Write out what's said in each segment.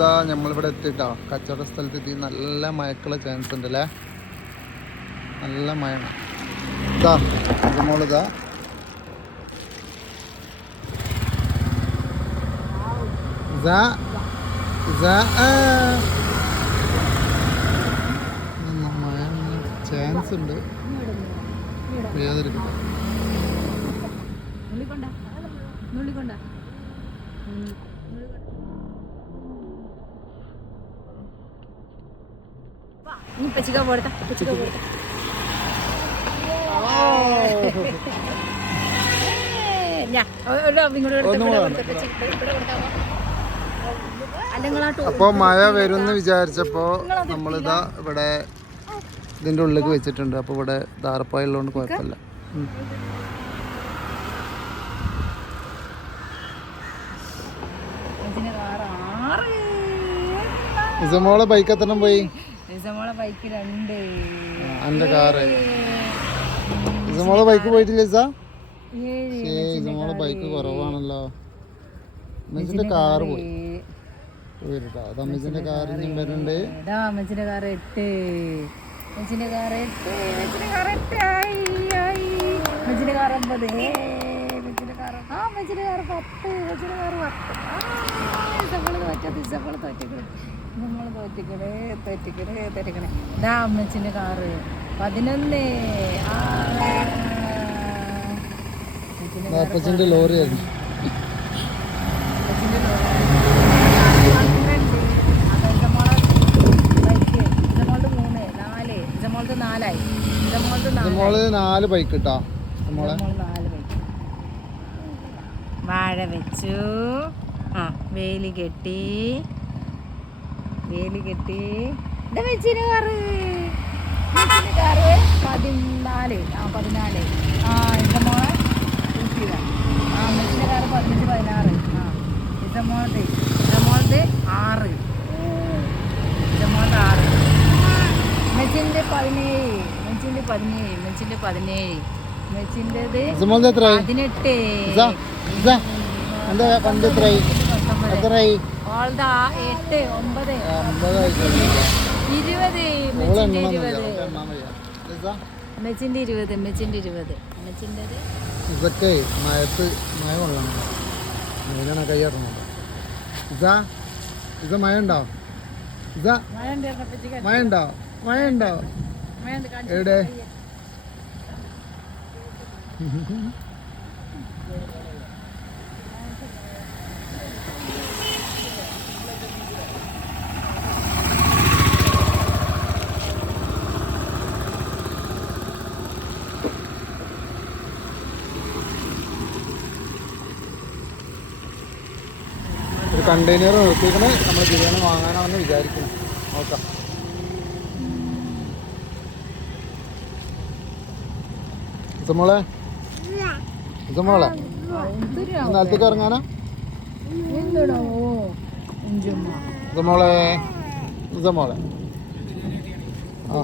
ഇതാ നമ്മളിവിടെ എത്തിട്ടോ കച്ചവട സ്ഥലത്ത് എത്തി നല്ല മഴക്കുള്ള ചാൻസ് ഉണ്ട് അല്ലേ നല്ല മഴയാണ്. ഇതാ മോളിതാ മഴ ചാൻസ് ഉണ്ട്. പെയ്യാതിരിക്കട്ടെ നുള്ളിക്കൊണ്ട. നുള്ളിക്കൊണ്ട. നീ പച്ചിക്ക പോടുത്ത പച്ചിക്ക പോടുത്ത മഴ വരുമെന്ന് വിചാരിച്ചപ്പോ നമ്മളിതാ ഇവിടെ ഇതിന്റെ ഉള്ളിൽ വെച്ചിട്ടുണ്ട്. അപ്പൊ ഇവിടെ ദാർപ്പായുള്ളതുകൊണ്ട് കുഴപ്പമില്ല. ഇസമോളെ ബൈക്ക് എത്തണം പോയി. കാറ്. ഇസമോളെ ബൈക്ക് പോയിട്ടില്ല ഇസ? ഇസമോളെ ബൈക്ക് കുറവാണല്ലോ. അമ്മച്ചിന്റെ കാറ് പോയി. അമ്മച്ചിന്റെ കാറ് വരുന്നുണ്ട് അമ്മച്ചിന്റെ കാർ എട്ട്. അമ്മച്ചിന്റെ എട്ട്. അമ്മച്ചിന്റെ അമ്മച്ചിന്റെ ഒമ്പത്. അമ്മച്ചിന്റെ കാർ ആ അമ്മച്ചിന്റെ പത്ത്. അമ്മച്ചിന്റെ പത്ത്. തോറ്റത്. തോറ്റിക്കണേ തെറ്റിക്കണേ തെറ്റിക്കണേ. ഇതാ അമ്മച്ചിന്റെ കാറ്. പതിനൊന്ന്. അപ്പച്ചിന്റെ ലോറി ബൈക്ക് ഇട്ടാ. നാല് ബൈക്ക് വാഴ വെച്ചു. ആ വേലി കെട്ടി. വേലി കെട്ടി. ഇതാ മെച്ചിന് കാറ്. കാറ് പതിനാല് ആ പതിനാല്. ആ ഇസമോളെ ഊട്ടിയതാ. ആ മെച്ചിന്റെ കാറ് പതിനഞ്ച് പതിനാറ്. ആ ഇസമോളത് മോളത്തെ ആറ്. ഇസമോളത് ആറ്? മെച്ചിന്റെ പതിനേഴ് മെച്ചിന്റെ പതിനേഴ് മെച്ചിന്റെ പതിനേഴ്. മെച്ചിന്റെത് പതിനെട്ട്. എന്റെ പണ്ട് എത്രയായി? ഓൾതാ എട്ട് ഒമ്പത് ഇരുപത് മെച്ചിന്റെ ഇരുപത്. മെച്ചിന്റെ ഇരുപത് മെച്ചിന്റെ ഇരുപത്. മെച്ചിന്റെത് ഇതൊക്കെ മയത്ത് മഴ കൊള്ളണം. അതിനാണ് കൈയാട്ടുന്നത് ഇസ ഇസ മഴ ഉണ്ടോ? ഇസ മഴ ഉണ്ടോ? മഴ ഉണ്ടോ? എവിടെ? കണ്ടെയ്നർ നിർത്തിക്കണേ നമ്മൾ ബിരിയാണി വാങ്ങാനാണെന്ന് വിചാരിക്കുന്നു. നോക്കാം. ഇസമോളെ ഇസമോളെ നിലത്തേക്ക് ഇറങ്ങാനാ? ഇസമോളെ ഇസമോളെ ആ.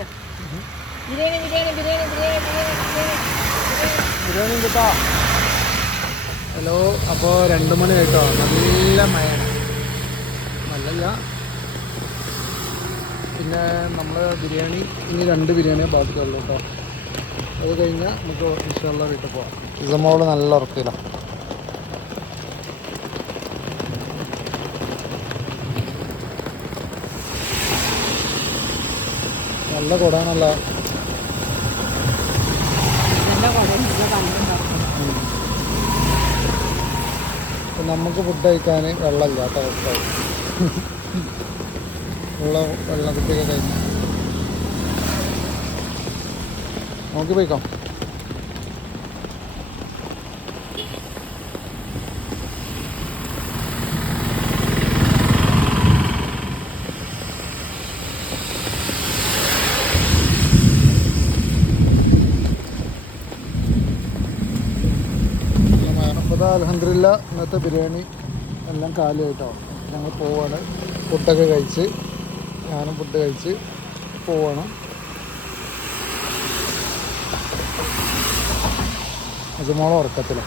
ബിരിയാണി ബിരിയാണി ബിരിയാണി ബിരിയാണി ബിരിയാണി ബിരിയാണി കിട്ടാ ഹലോ അപ്പോൾ രണ്ട് മണി കേട്ടോ നല്ല മഴയാണ്. നല്ലല്ല പിന്നെ നമ്മൾ ബിരിയാണി ഇനി രണ്ട് ബിരിയാണിയെ ബാക്കിയുള്ളൂ കേട്ടോ. അത് കഴിഞ്ഞാൽ നമുക്ക് ഇഷ്ടമുള്ള വീട്ടിൽ പോവാം. ഇസമോൾ നല്ല ഉറക്കില്ല നല്ല കൊടാണല്ല. നമുക്ക് ഫുഡ് കഴിക്കാൻ വെള്ളമില്ല ടേസ്റ്റായി ഉള്ള വെള്ളത്തിലേക്ക് കഴിഞ്ഞു. നോക്കി പോയിക്കോ. അപ്പോൾ അലഹമില്ല ഇന്നത്തെ ബിരിയാണി എല്ലാം കാലിയായിട്ടോ. ഞങ്ങൾ പോവാണ്. ഫുഡൊക്കെ കഴിച്ച് ഞാനും ഫുഡ് കഴിച്ച് പോവാണ്. അജമോളം ഉറക്കത്തില്ല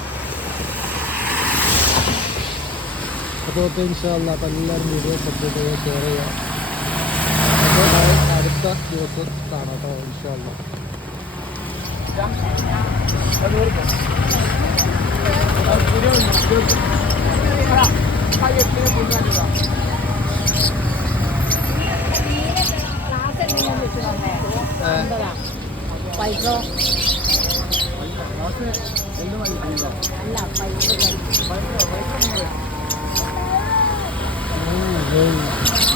അപ്പോൾ ഇൻഷാല്ല അപ്പം എല്ലാവരും വീഡിയോ സപ്പോർട്ട് ചെയ്യുക ഷെയർ ചെയ്യുക അപ്പോൾ അടുത്ത ദിവസം കാണാം കേട്ടോ ഇൻഷാല്ല പൈസോ അല്ല പൈസ ഒന്ന്